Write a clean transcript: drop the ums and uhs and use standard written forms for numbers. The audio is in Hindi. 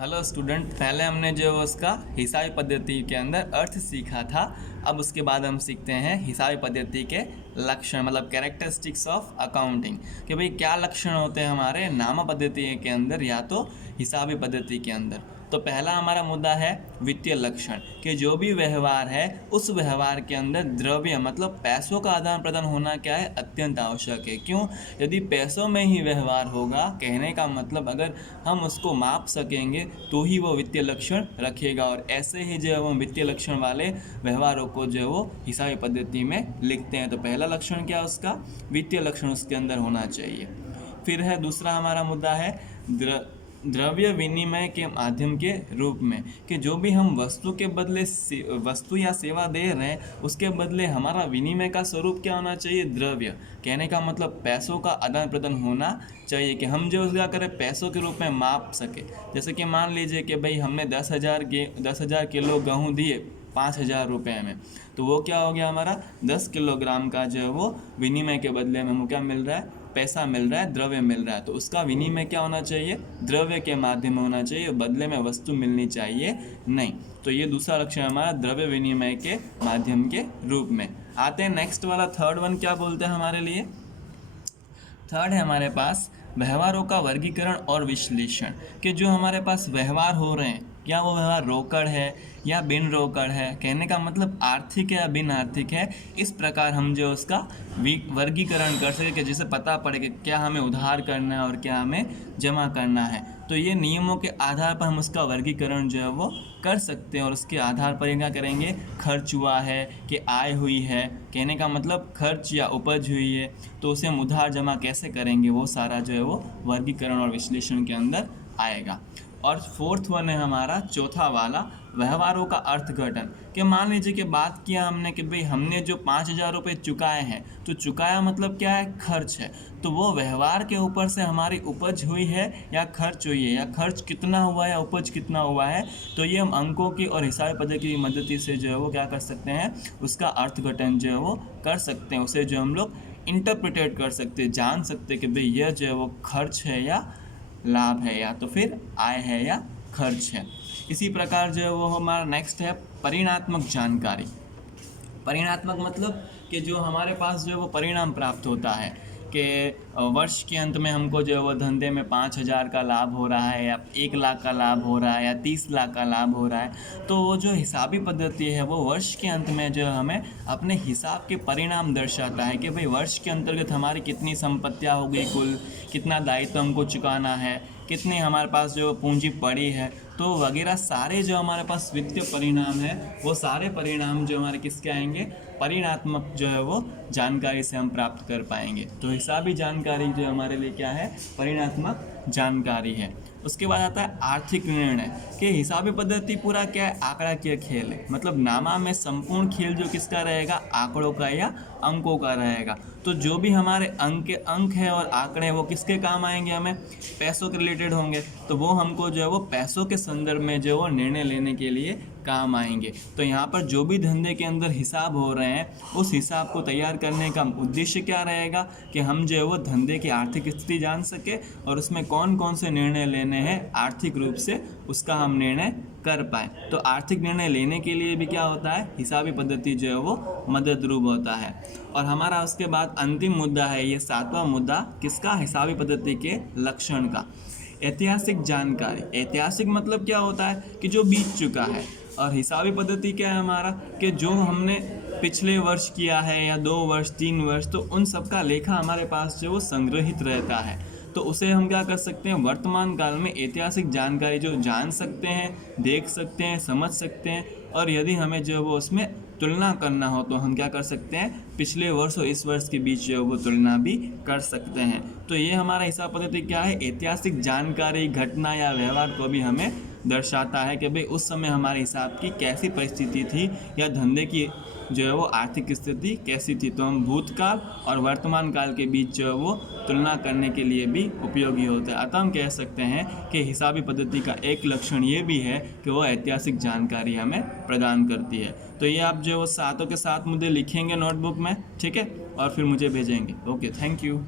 हेलो स्टूडेंट, पहले हमने जो उसका हिसाबी पद्धति के अंदर अर्थ सीखा था। अब उसके बाद हम सीखते हैं हिसाबी पद्धति के लक्षण, मतलब कैरेक्टरिस्टिक्स ऑफ अकाउंटिंग, कि भाई क्या लक्षण होते हैं हमारे नामा पद्धति के अंदर या तो हिसाबी पद्धति के अंदर। तो पहला हमारा मुद्दा है वित्तीय लक्षण, कि जो भी व्यवहार है उस व्यवहार के अंदर द्रव्य मतलब पैसों का आदान प्रदान होना क्या है, अत्यंत आवश्यक है। क्यों? यदि पैसों में ही व्यवहार होगा, कहने का मतलब अगर हम उसको माप सकेंगे तो ही वो वित्तीय लक्षण रखेगा, और ऐसे ही जो है वो वित्तीय लक्षण वाले व्यवहारों को जो है वो हिसाबी पद्धति में लिखते हैं। तो पहला लक्षण क्या, उसका वित्तीय लक्षण उसके अंदर होना चाहिए। फिर है दूसरा हमारा मुद्दा है द्रव्य विनिमय के माध्यम के रूप में, कि जो भी हम वस्तु के बदले वस्तु या सेवा दे रहे हैं उसके बदले हमारा विनिमय का स्वरूप क्या होना चाहिए, द्रव्य। कहने का मतलब पैसों का आदान प्रदान होना चाहिए, कि हम जो क्या करें पैसों के रूप में माप सके। जैसे कि मान लीजिए कि भाई हमने 10,000 किलो गेहूँ दिए 5,000 रुपये में, तो वो क्या हो गया, हमारा 10 किलोग्राम का जो है वो विनिमय के बदले में हमें क्या मिल रहा है, पैसा मिल रहा है, द्रव्य मिल रहा है। तो उसका विनिमय क्या होना चाहिए, द्रव्य के माध्यम में होना चाहिए, बदले में वस्तु मिलनी चाहिए नहीं। तो ये दूसरा लक्षण हमारा द्रव्य विनिमय के माध्यम के रूप में। आते हैं नेक्स्ट वाला, थर्ड वन क्या बोलते हैं हमारे लिए। थर्ड है हमारे पास व्यवहारों का वर्गीकरण और विश्लेषण, कि जो हमारे पास व्यवहार हो रहे हैं, क्या वो व्यवहार रोकड़ है या बिन रोकड़ है, कहने का मतलब आर्थिक है या बिन आर्थिक है। इस प्रकार हम जो उसका वर्गीकरण कर सके, कि जिसे पता पड़े कि क्या हमें उधार करना है और क्या हमें जमा करना है। तो ये नियमों के आधार पर हम उसका वर्गीकरण जो है वो कर सकते हैं, और उसके आधार पर क्या करेंगे, खर्च हुआ है कि आय हुई है, कहने का मतलब खर्च या उपज हुई है, तो उसे हम उधार जमा कैसे करेंगे, वो सारा जो है वो वर्गीकरण और विश्लेषण के अंदर आएगा। और फोर्थ वन है हमारा, चौथा वाला, व्यवहारों का अर्थघटन, कि मान लीजिए कि बात किया हमने कि भाई हमने जो 5,000 रुपये चुकाए हैं, तो चुकाया मतलब क्या है, खर्च है। तो वो व्यवहार के ऊपर से हमारी उपज हुई है या खर्च हुई है, या खर्च कितना हुआ है या उपज कितना हुआ है, तो ये हम अंकों की और हिसाब पद्धति की मदद से जो है वो क्या कर सकते हैं, उसका अर्थघटन जो है वो कर सकते हैं। उसे जो हम लोग इंटरप्रिटेट कर सकते हैं, जान सकते हैं कि भाई यह जो है वो खर्च है या लाभ है, या तो फिर आय है या खर्च है। इसी प्रकार जो है वो हमारा नेक्स्ट है परिणात्मक जानकारी। परिणात्मक मतलब कि जो हमारे पास जो है वो परिणाम प्राप्त होता है, कि वर्ष के अंत में हमको जो है वो धंधे में 5,000 का लाभ हो रहा है, या 1,00,000 का लाभ हो रहा है, या 30,00,000 का लाभ हो रहा है। तो वो जो हिसाबी पद्धति है वो वर्ष के अंत में जो हमें अपने हिसाब के परिणाम दर्शाता है, कि भाई वर्ष के अंतर्गत हमारी कितनी संपत्तियाँ हो गई, कुल कितना दायित्व हमको चुकाना है, कितनी हमारे पास जो पूंजी पड़ी है, तो वगैरह सारे जो हमारे पास वित्तीय परिणाम है, वो सारे परिणाम जो हमारे किसके आएंगे, परिणात्मक जो है वो जानकारी से हम प्राप्त कर पाएंगे। तो हिसाबी जानकारी जो हमारे लिए क्या है, परिणात्मक जानकारी है। उसके बाद आता है आर्थिक निर्णय, कि हिसाबी पद्धति पूरा क्या है, आंकड़ा के खेल है। मतलब नामा में संपूर्ण खेल जो किसका रहेगा, आंकड़ों का या अंकों का रहेगा। तो जो भी हमारे अंक है और आंकड़े हैं वो किसके काम आएंगे, हमें पैसों के रिलेटेड होंगे, तो वो हमको जो है वो पैसों के संदर्भ में जो है वो निर्णय लेने के लिए काम आएंगे। तो यहाँ पर जो भी धंधे के अंदर हिसाब हो रहे हैं, उस हिसाब को तैयार करने का उद्देश्य क्या रहेगा, कि हम जो है वो धंधे की आर्थिक स्थिति जान सके, और उसमें कौन कौन से निर्णय लेने हैं आर्थिक रूप से, उसका हम निर्णय कर पाए। तो आर्थिक निर्णय लेने के लिए भी क्या होता है, हिसाबी पद्धति जो है वो मदद रूप होता है। और हमारा उसके बाद अंतिम मुद्दा है ये 7वां मुद्दा, किसका, हिसाबी पद्धति के लक्षण का, ऐतिहासिक जानकारी। ऐतिहासिक मतलब क्या होता है, कि जो बीत चुका है, और हिसाबी पद्धति क्या है हमारा, कि जो हमने पिछले वर्ष किया है या 2 वर्ष 3 वर्ष, तो उन सब का लेखा हमारे पास जो वो संग्रहित रहता है। तो उसे हम क्या कर सकते हैं, वर्तमान काल में ऐतिहासिक जानकारी जो जान सकते हैं, देख सकते हैं, समझ सकते हैं, और यदि हमें जो वो उसमें तुलना करना हो तो हम क्या कर सकते हैं, पिछले वर्ष और इस वर्ष के बीच जो वो तुलना भी कर सकते हैं। तो ये हमारा हिसाब पद्धति क्या है, ऐतिहासिक जानकारी, घटना या व्यवहार को भी हमें दर्शाता है, कि भाई उस समय हमारे हिसाब की कैसी परिस्थिति थी, या धंधे की जो है वो आर्थिक स्थिति कैसी थी। तो हम भूतकाल और वर्तमान काल के बीच जो है वो तुलना करने के लिए भी उपयोगी होता है। अतः हम कह सकते हैं कि हिसाबी पद्धति का एक लक्षण ये भी है कि वो ऐतिहासिक जानकारी हमें प्रदान करती है। तो ये आप जो वो सातों के साथ मुद्दे लिखेंगे नोटबुक में, ठीक है, और फिर मुझे भेजेंगे। Okay, thank you.